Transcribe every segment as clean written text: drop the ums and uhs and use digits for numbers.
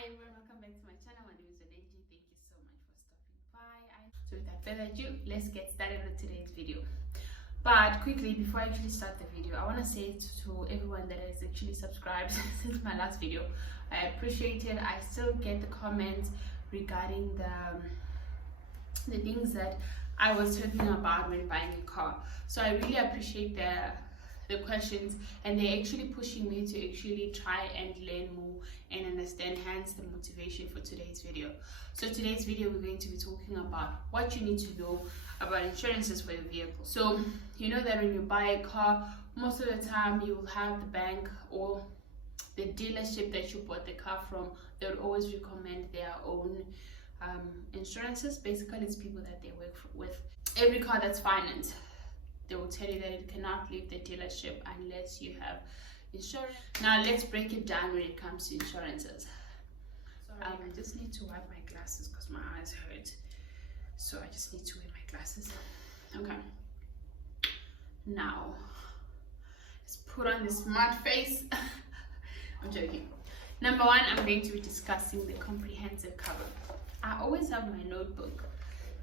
Hi everyone, welcome back to my channel. My name is Dent. Thank you so much for stopping by. So without further ado, let's get started with today's video. But quickly, before I actually start the video, I want to say to everyone that has actually subscribed since my last video, I appreciate it. I still get the comments regarding the things that I was talking about when buying a car. So I really appreciate the questions, and they're actually pushing me to actually try and learn more and understand, hence the motivation for today's video. So today's video, we're going to be talking about what you need to know about insurances for your vehicle. So you know that when you buy a car, most of the time you will have the bank or the dealership that you bought the car from, they would always recommend their own insurances. Basically, it's people that they work with. Every car that's financed, they will tell you that it cannot leave the dealership unless you have insurance. Now let's break it down when it comes to insurances. Sorry, I just need to wipe my glasses because my eyes hurt. So I just need to wear my glasses. Okay. Now, let's put on the smart face. I'm joking. Number one, I'm going to be discussing the comprehensive cover. I always have my notebook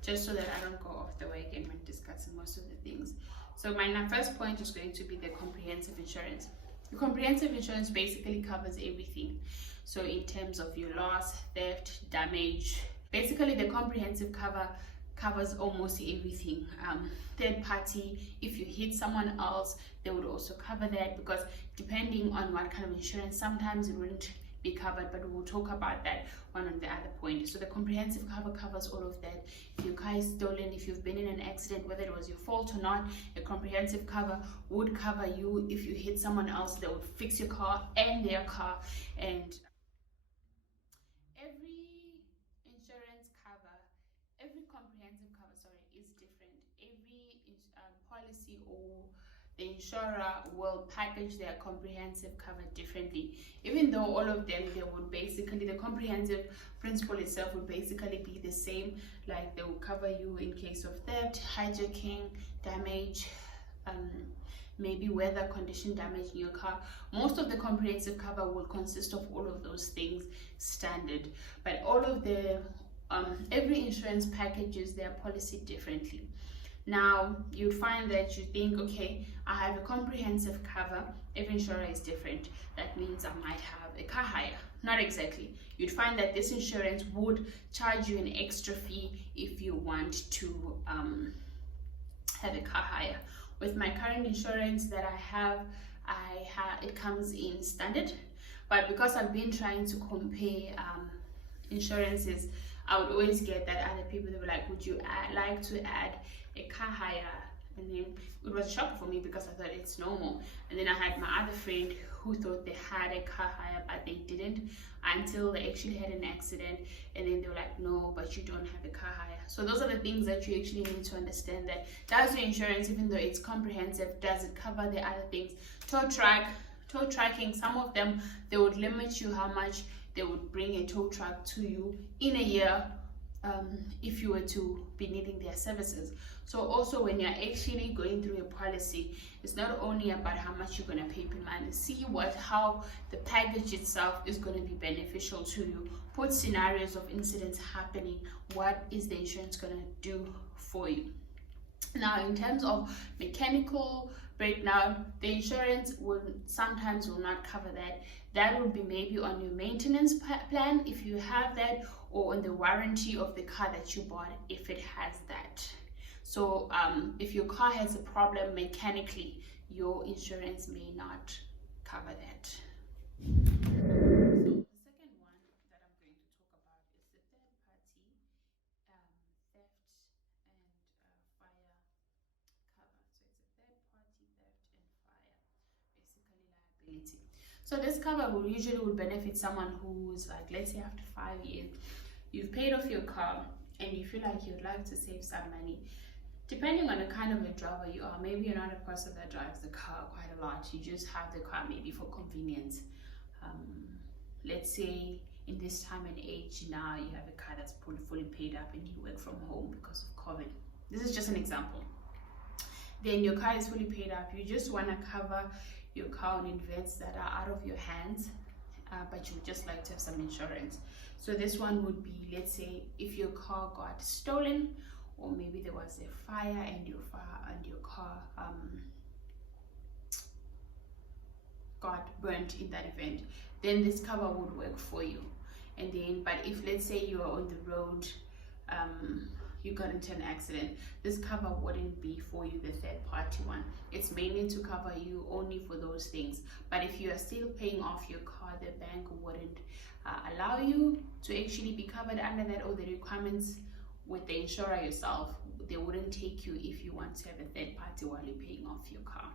just so that I don't go off the wagon when discussing most of the things. So my first point is going to be the comprehensive insurance. The comprehensive insurance basically covers everything. So in terms of your loss, theft, damage, basically the comprehensive cover covers almost everything. Third party, if you hit someone else, they would also cover that, because depending on what kind of insurance, sometimes it wouldn't be covered, but we'll talk about that one on the other point. So the comprehensive cover covers all of that. If your car is stolen, if you've been in an accident, whether it was your fault or not, a comprehensive cover would cover you. If you hit someone else, they would fix your car and their car. And every insurance cover, every comprehensive cover, sorry, is different. Every policy or the insurer will package their comprehensive cover differently. Even though all of them, they would basically, the comprehensive principle itself would basically be the same. Like they will cover you in case of theft, hijacking, damage, maybe weather condition damage in your car. Most of the comprehensive cover will consist of all of those things standard, but all of the every insurance packages their policy differently. Now, you'd find that you think, okay, I have a comprehensive cover. Every insurer is different. That means I might have a car hire. Not exactly. You'd find that this insurance would charge you an extra fee if you want to have a car hire. With my current insurance that I have, it comes in standard. But because I've been trying to compare insurances, I would always get that other people, they were like, would you like to add a car hire? And then it was a shock for me because I thought it's normal. And then I had my other friend who thought they had a car hire, but they didn't, until they actually had an accident. And then they were like, no, but you don't have a car hire. So those are the things that you actually need to understand, that does your insurance, even though it's comprehensive, does it cover the other things? Tow tracking, some of them, they would limit you how much they would bring a tow truck to you in a year if you were to be needing their services. So also when you're actually going through a policy, it's not only about how much you're going to pay per month. See how the package itself is going to be beneficial to you. Put scenarios of incidents happening. What is the insurance going to do for you? Now, in terms of mechanical breakdown, the insurance sometimes will not cover that. That would be maybe on your maintenance plan if you have that, or on the warranty of the car that you bought if it has that. So if your car has a problem mechanically, your insurance may not cover that. So the second one that I'm going to talk about is the third party theft and fire cover. So it's a third party theft and fire, basically liability. So this cover will usually benefit someone who's like, let's say after 5 years, you've paid off your car and you feel like you'd like to save some money. Depending on the kind of a driver you are, maybe you're not a person that drives the car quite a lot. You just have the car maybe for convenience. Let's say in this time and age now, you have a car that's fully paid up and you work from home because of COVID. This is just an example. Then your car is fully paid up. You just want to cover your car on events that are out of your hands. but you would just like to have some insurance. So this one would be, let's say if your car got stolen, or maybe there was a fire and your car got burnt in that event, then this cover would work for you. And then, but if let's say you are on the road, you got into an accident, this cover wouldn't be for you, the third party one. It's mainly to cover you only for those things. But if you are still paying off your car, the bank wouldn't allow you to actually be covered under that, or the requirements with the insurer yourself, they wouldn't take you if you want to have a third party while you're paying off your car.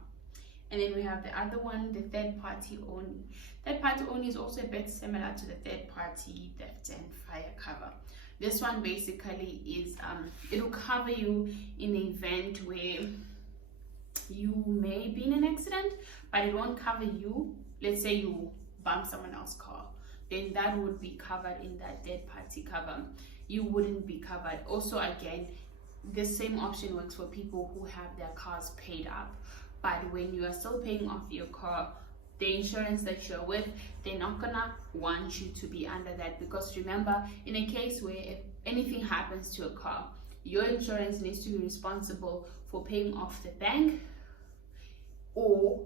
And then we have the other one, the third party only. Third party only is also a bit similar to the third party theft and fire cover. This one basically is, it'll cover you in the event where you may be in an accident, but it won't cover you. Let's say you bump someone else's car, then that would be covered in that third party cover. You wouldn't be covered. Also, again, the same option works for people who have their cars paid up. But when you are still paying off your car, the insurance that you're with, they're not gonna want you to be under that, because remember, in a case where if anything happens to a car, your insurance needs to be responsible for paying off the bank or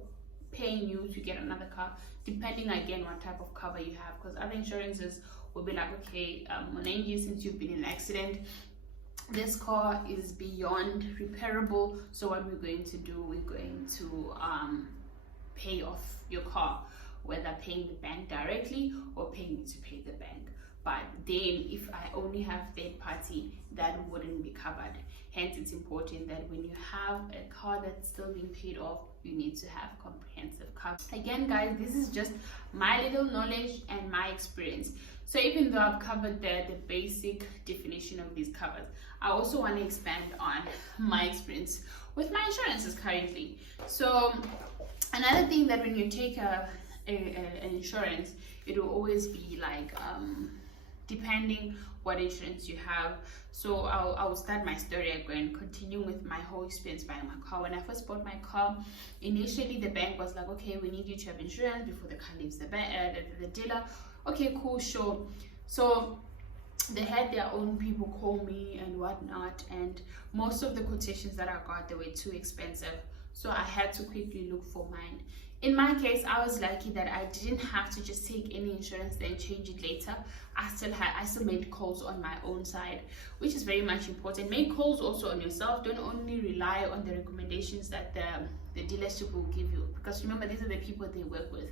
paying you to get another car, depending again what type of cover you have. Because other insurances will be like, okay, Monengi, since you've been in an accident, this car is beyond repairable, so what we're going to do, we're going to pay off your car, whether paying the bank directly or paying you to pay the bank. But then if I only have third party, that wouldn't be covered. Hence, it's important that when you have a car that's still being paid off, you need to have comprehensive cover. Again, guys, this is just my little knowledge and my experience. So even though I've covered the basic definition of these covers, I also want to expand on my experience with my insurances currently. So another thing, that when you take an insurance, it will always be like depending what insurance you have. So I'll start my story again, continuing with my whole experience buying my car. When I first bought my car, initially the bank was like, okay, we need you to have insurance before the car leaves the dealer. Okay, cool, sure. So they had their own people call me and whatnot, and most of the quotations that I got, they were too expensive, so I had to quickly look for mine. In my case, I was lucky that I didn't have to just take any insurance then change it later. I still made calls on my own side, which is very much important. Make calls also on yourself. Don't only rely on the recommendations that the dealership will give you, because remember, these are the people they work with.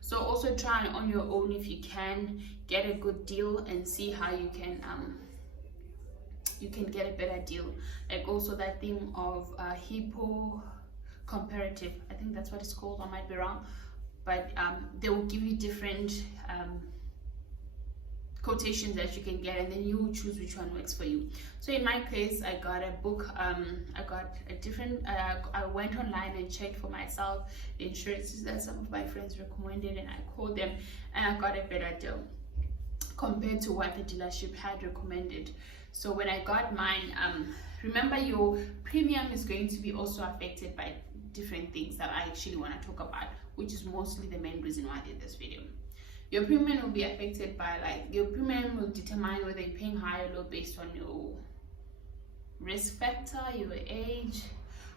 So also try on your own, if you can, get a good deal and see how you can get a better deal. Like also that thing of hippo comparative, I think that's what it's called, I might be wrong, but they will give you different quotations that you can get, and then you will choose which one works for you. So in my case, I got a book, I got a different, I went online and checked for myself the insurances that some of my friends recommended, and I called them and I got a better deal compared to what the dealership had recommended. So when I got mine, remember, your premium is going to be also affected by different things that I actually want to talk about, which is mostly the main reason why I did this video. Your premium will be affected by, like, your premium will determine whether you're paying high or low based on your risk factor, your age,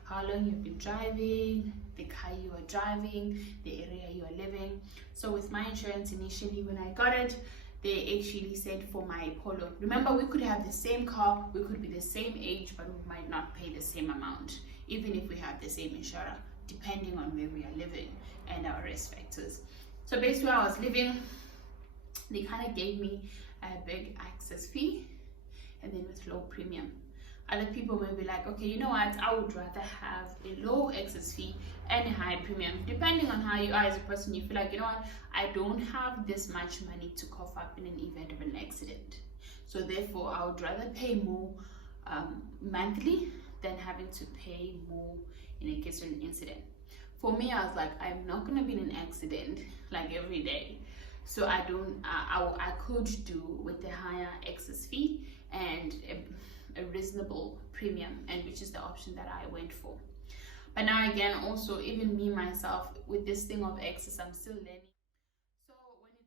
how long you've been driving, the car you are driving, the area you are living. So with my insurance, initially when I got it, they actually said for my Polo, remember, we could have the same car, we could be the same age, but we might not pay the same amount, even if we have the same insurer, depending on where we are living and our risk factors. So based where I was living, they kind of gave me a big access fee and then with low premium. Other people may be like, okay, you know what, I would rather have a low access fee and a high premium. Depending on how you are as a person, you feel like, you know what, I don't have this much money to cough up in an event of an accident. So therefore, I would rather pay more monthly than having to pay more in a case of an incident. For me, I was like, I'm not going to be in an accident like every day. So I could do with a higher excess fee and a reasonable premium, and which is the option that I went for. But now again, also, even me myself, with this thing of excess, I'm still learning. So when it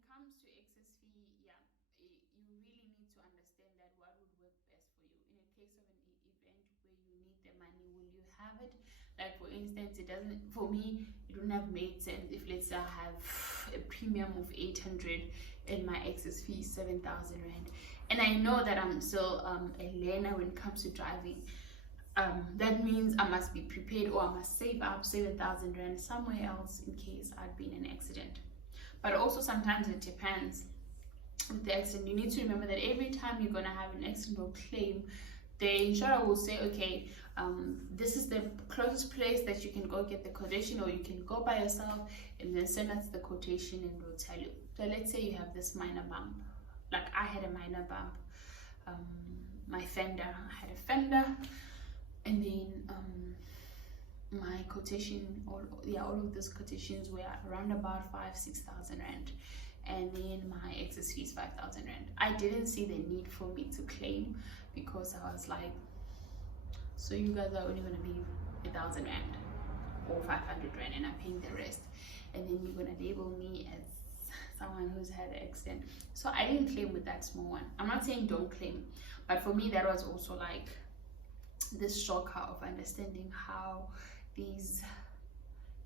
have it. Like for instance, it doesn't, for me, it wouldn't have made sense if let's say I have a premium of 800 and my excess fee is 7,000 rand, and I know that I'm still a learner when it comes to driving. That means I must be prepared, or I must save up 7,000 rand somewhere else in case I'd be in an accident. But also sometimes it depends with the accident. You need to remember that every time you're going to have an accident or claim, the insurer will say, okay, this is the closest place that you can go get the quotation, or you can go by yourself, and then send us the quotation and we'll tell you. So let's say you have this minor bump, like I had a minor bump, my fender, I had a fender, and then my quotation, all of those quotations were around about 5,000-6,000 rand, and then my excess fee is 5,000 rand. I didn't see the need for me to claim, because I was like, so you guys are only going to be 1,000 rand or 500 rand, and I'm paying the rest, and then you're going to label me as someone who's had an accident. So I didn't claim with that small one. I'm not saying don't claim, but for me that was also like this shocker of understanding how these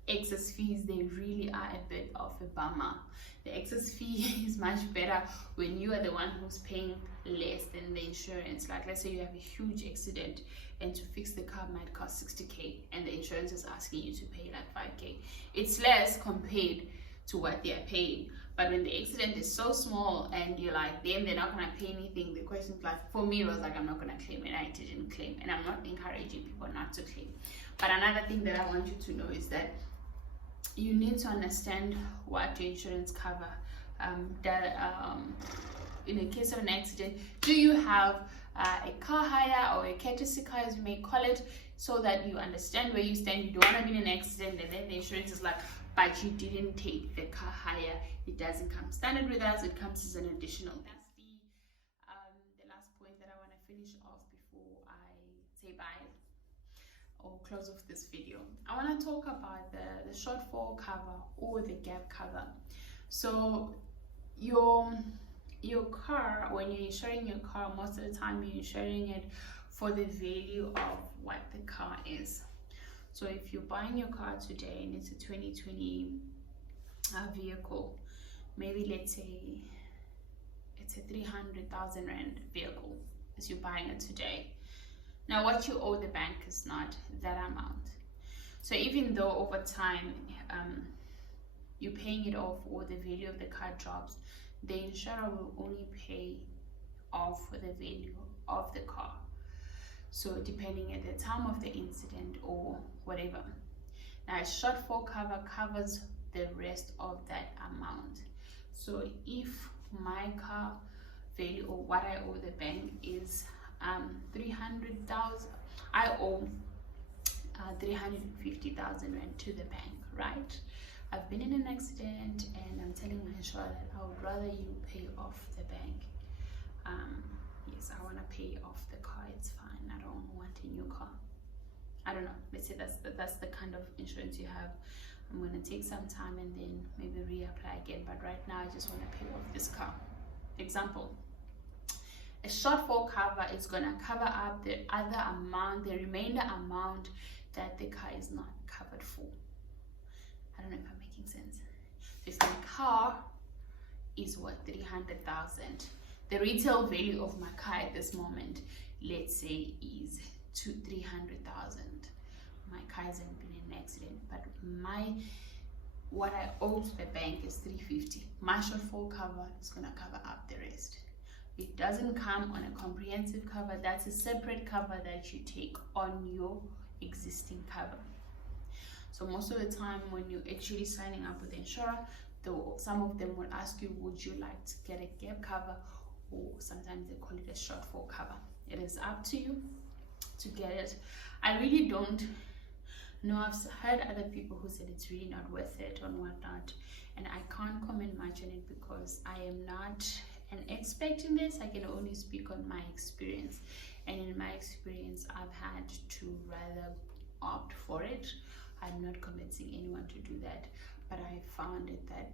excess fees, they really are a bit of a bummer. The excess fee is much better when you are the one who's paying less than the insurance. Like let's say you have a huge accident and to fix the car might cost 60k, and the insurance is asking you to pay like 5k. It's less compared to what they are paying. But when the accident is so small and you're like, they're not gonna pay anything, the question is like, for me it was like, I'm not gonna claim, and I didn't claim, and I'm not encouraging people not to claim. But another thing that I want you to know is that you need to understand what your insurance cover. In the case of an accident, do you have a car hire or a courtesy car, as you may call it, so that you understand where you stand. You don't want to be in an accident and then the insurance is like, but you didn't take the car hire. It doesn't come standard with us, it comes as an additional. That's the last point that I want to finish off before I say bye or close off this video. I want to talk about the shortfall cover or the gap cover. So your car, when you're insuring your car, most of the time you're insuring it for the value of what the car is. So if you're buying your car today and it's a 2020 vehicle, maybe let's say it's a 300,000 rand vehicle as you're buying it today. Now what you owe the bank is not that amount. So even though over time you're paying it off or the value of the car drops, the insurer will only pay off the value of the car. So depending at the time of the incident or whatever. Now a shortfall cover covers the rest of that amount. So if my car value or what I owe the bank is 300,000, I owe 350,000 rand to the bank, right? I've been in an accident and I'm telling my insurer that I would rather you pay off the bank. Yes, I want to pay off the car, it's fine, I don't want a new car. I don't know, let's say that's the kind of insurance you have. I'm going to take some time and then maybe reapply again, but right now I just want to pay off this car. Example, a shortfall cover is going to cover up the other amount, the remainder amount that the car is not covered for. I don't know if I'm making sense. So if my car is what, 300,000, the retail value of my car at this moment, let's say, is 300,000. My car hasn't been in an accident, but what I owe to the bank is 350. My shortfall cover is gonna cover up the rest. It doesn't come on a comprehensive cover. That's a separate cover that you take on your existing cover. So most of the time when you're actually signing up with the insurer, some of them will ask you, would you like to get a gap cover, or sometimes they call it a shortfall cover. It is up to you to get it. I really don't know. I've heard other people who said it's really not worth it or whatnot, and I can't comment much on it because I am not an expert in this. I can only speak on my experience, and in my experience I've had to rather opt for it. I'm not convincing anyone to do that, but I found it that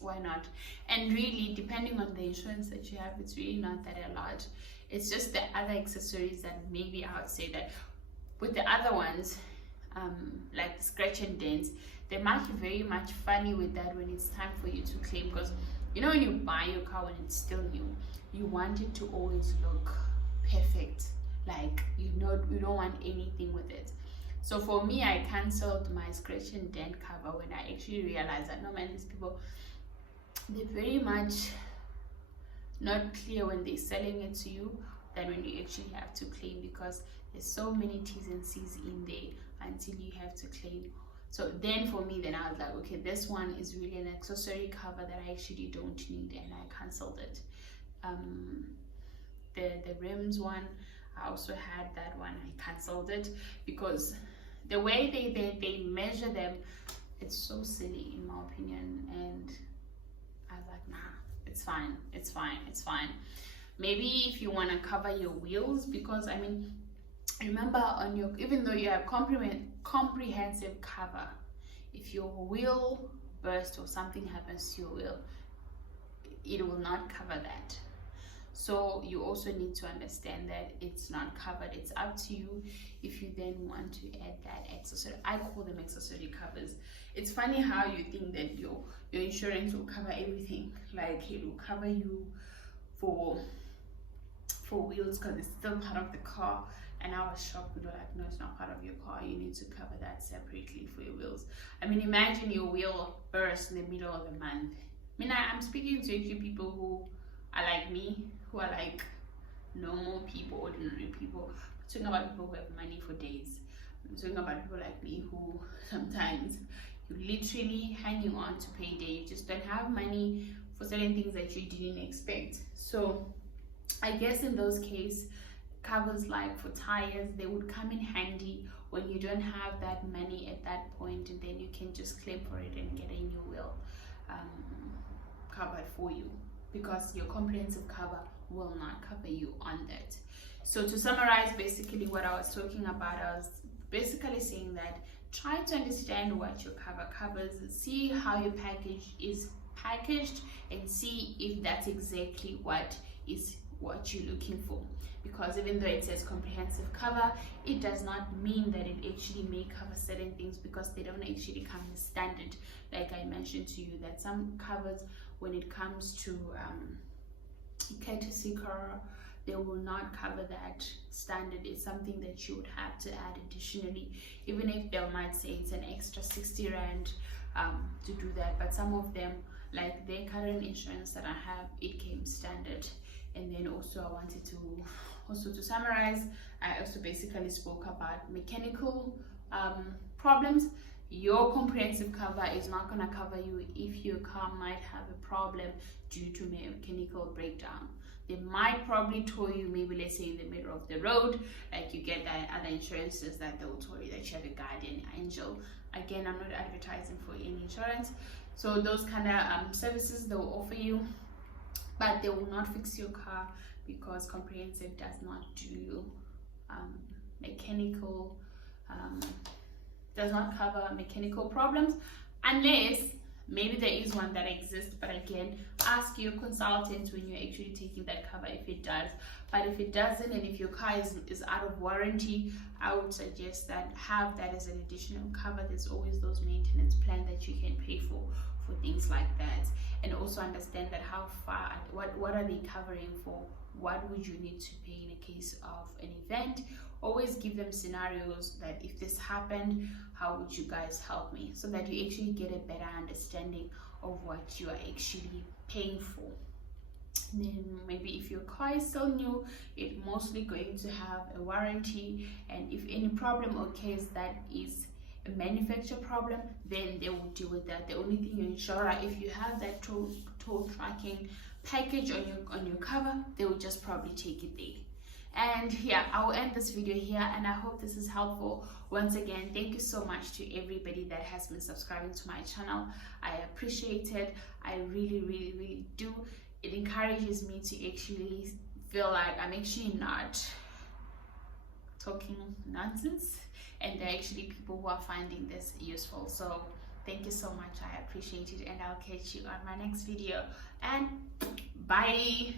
why not? And really, depending on the insurance that you have, it's really not that a lot. It's just the other accessories that maybe I would say that with the other ones, like the scratch and dents, they might be very much funny with that when it's time for you to claim, because you know when you buy your car when it's still new, you want it to always look perfect, like you don't want anything with it. So for me, I cancelled my scratch and dent cover when I actually realized that no man, these people, they're very much not clear when they're selling it to you than when you actually have to claim, because there's so many T's and C's in there until you have to claim. So then for me, then I was like, okay, this one is really an accessory cover that I actually don't need, and I cancelled it. The rims one, I also had that one, I cancelled it, because the way they measure them, it's so silly in my opinion, and I was like, nah, it's fine, it's fine, it's fine. Maybe if you want to cover your wheels, because I mean, remember on your, even though you have comprehensive cover, if your wheel bursts or something happens to your wheel, it will not cover that. So you also need to understand that it's not covered. It's up to you if you then want to add that accessory. I call them accessory covers. It's funny how you think that your insurance will cover everything, like it will cover you for wheels because it's still part of the car. And I was shocked. We were like, no, it's not part of your car. You need to cover that separately for your wheels. I mean, imagine your wheel bursts in the middle of the month. I mean, I'm speaking to actually people who are like me, who are like normal people, ordinary people. I'm talking about people who have money for days. I'm talking about people like me who sometimes you're literally hanging on to payday. You just don't have money for certain things that you didn't expect. So I guess in those cases, covers like for tires, they would come in handy when you don't have that money at that point, and then you can just claim for it and get a new wheel covered for you, because your comprehensive cover will not cover you on that. So to summarize basically what I was talking about, I was basically saying that try to understand what your cover covers, see how your package is packaged, and see if that's exactly what you're looking for. Because even though it says comprehensive cover, it does not mean that it actually may cover certain things, because they don't actually come as standard. Like I mentioned to you, that some covers, when it comes to courtesy car, they will not cover that standard. It's something that you would have to add additionally, even if they might say it's an extra 60 rand to do that. But some of them, like their current insurance that I have, it came standard. And then also I wanted to summarize, I also basically spoke about mechanical problems. Your comprehensive cover is not going to cover you if your car might have a problem due to mechanical breakdown. They might probably tow you, maybe let's say in the middle of the road, like you get that other insurances that they will tow you, that you have a guardian angel. Again, I'm not advertising for any insurance. So those kind of services they will offer you, but they will not fix your car, because comprehensive does not do mechanical, does not cover mechanical problems, unless maybe there is one that exists. But again, ask your consultant when you're actually taking that cover if it does. But if it doesn't, and if your car is out of warranty, I would suggest that have that as an additional cover. There's always those maintenance plans that you can pay for things like that. And also understand that how far, what are they covering for, what would you need to pay in a case of an event. Always give them scenarios that if this happened, how would you guys help me, so that you actually get a better understanding of what you are actually paying for. Then maybe if your car is still new, it's mostly going to have a warranty, and if any problem occurs that is a manufacturer problem, then they will deal with that. The only thing your insurer, if you have that tow tracking package on your cover, they will just probably take it there. And yeah, I will end this video here, and I hope this is helpful. Once again, thank you so much to everybody that has been subscribing to my channel. I appreciate it. I really do. It encourages me to actually feel like I'm actually not talking nonsense, and there are actually people who are finding this useful. So thank you so much. I appreciate it, and I'll catch you on my next video, and bye.